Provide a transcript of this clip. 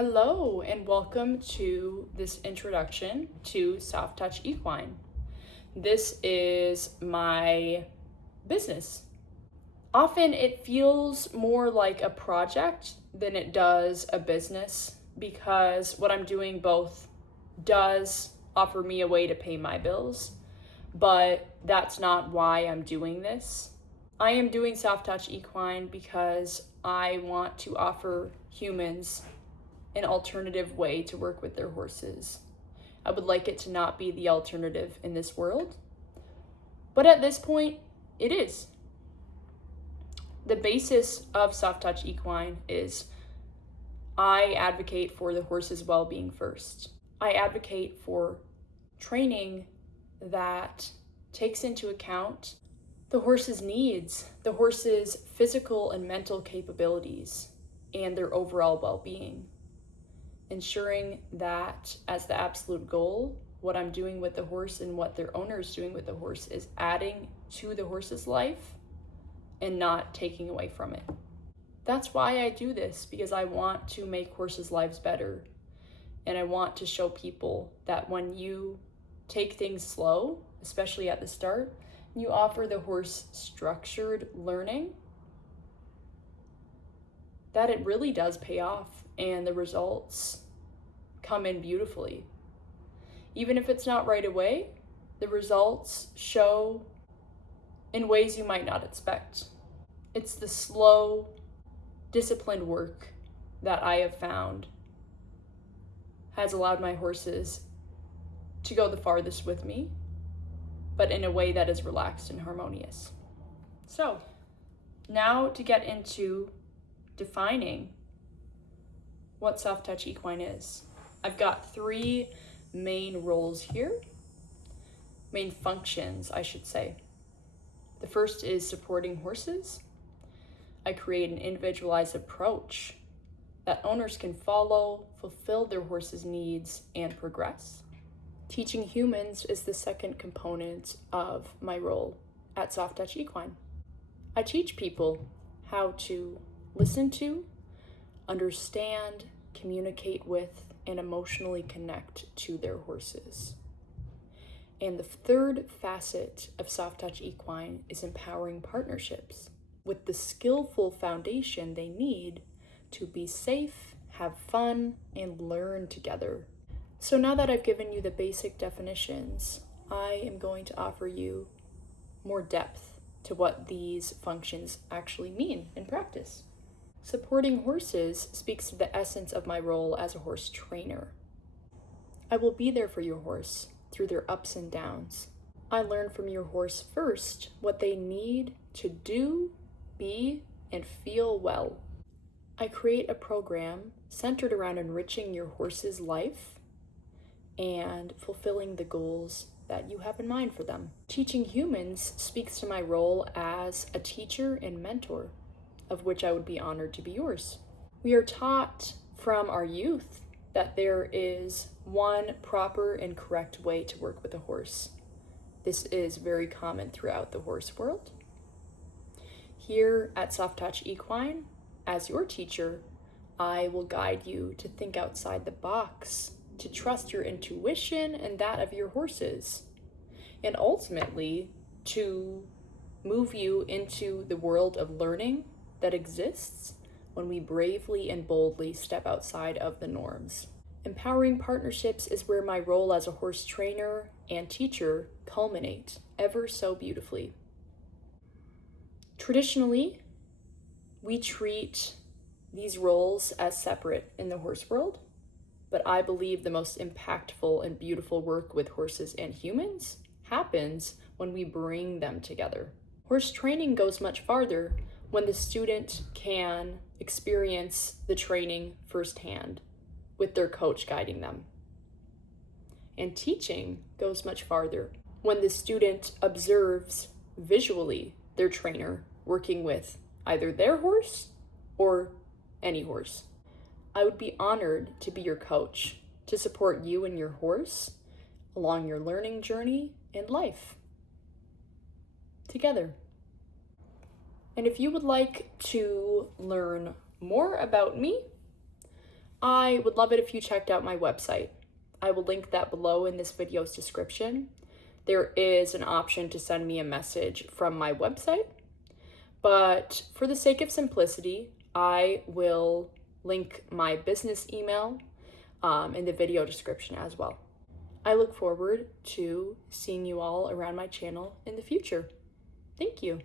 Hello, and welcome to this introduction to Soft Touch Equine. This is my business. Often it feels more like a project than it does a business because what I'm doing both does offer me a way to pay my bills, but that's not why I'm doing this. I am doing Soft Touch Equine because I want to offer humans an alternative way to work with their horses. I would like it to not be the alternative in this world, but at this point, it is. The basis of Soft Touch Equine is I advocate for the horse's well-being first. I advocate for training that takes into account the horse's needs, the horse's physical and mental capabilities, and their overall well-being. Ensuring that as the absolute goal, what I'm doing with the horse and what their owner is doing with the horse is adding to the horse's life and not taking away from it. That's why I do this, because I want to make horses' lives better. And I want to show people that when you take things slow, especially at the start, you offer the horse structured learning, that it really does pay off and the results come in beautifully. Even if it's not right away, the results show in ways you might not expect. It's the slow, disciplined work that I have found has allowed my horses to go the farthest with me, but in a way that is relaxed and harmonious. So, now to get into defining what Soft Touch Equine is. I've got three main roles here, main functions, I should say. The first is supporting horses. I create an individualized approach that owners can follow, fulfill their horse's needs, and progress. Teaching humans is the second component of my role at Soft Touch Equine. I teach people how to listen to, understand, communicate with, and emotionally connect to their horses. And the third facet of Soft Touch Equine is empowering partnerships with the skillful foundation they need to be safe, have fun, and learn together. So now that I've given you the basic definitions, I am going to offer you more depth to what these functions actually mean in practice. Supporting horses speaks to the essence of my role as a horse trainer. I will be there for your horse through their ups and downs. I learn from your horse first what they need to do, be, and feel well. I create a program centered around enriching your horse's life and fulfilling the goals that you have in mind for them. Teaching humans speaks to my role as a teacher and mentor, of which I would be honored to be yours. We are taught from our youth that there is one proper and correct way to work with a horse. This is very common throughout the horse world. Here at Soft Touch Equine, as your teacher, I will guide you to think outside the box, to trust your intuition and that of your horses, and ultimately to move you into the world of learning that exists when we bravely and boldly step outside of the norms. Empowering partnerships is where my role as a horse trainer and teacher culminate ever so beautifully. Traditionally, we treat these roles as separate in the horse world, but I believe the most impactful and beautiful work with horses and humans happens when we bring them together. Horse training goes much farther when the student can experience the training firsthand with their coach guiding them. And teaching goes much farther when the student observes visually their trainer working with either their horse or any horse. I would be honored to be your coach, to support you and your horse along your learning journey and life together. And if you would like to learn more about me, I would love it if you checked out my website. I will link that below in this video's description. There is an option to send me a message from my website, but for the sake of simplicity, I will link my business email in the video description as well. I look forward to seeing you all around my channel in the future. Thank you.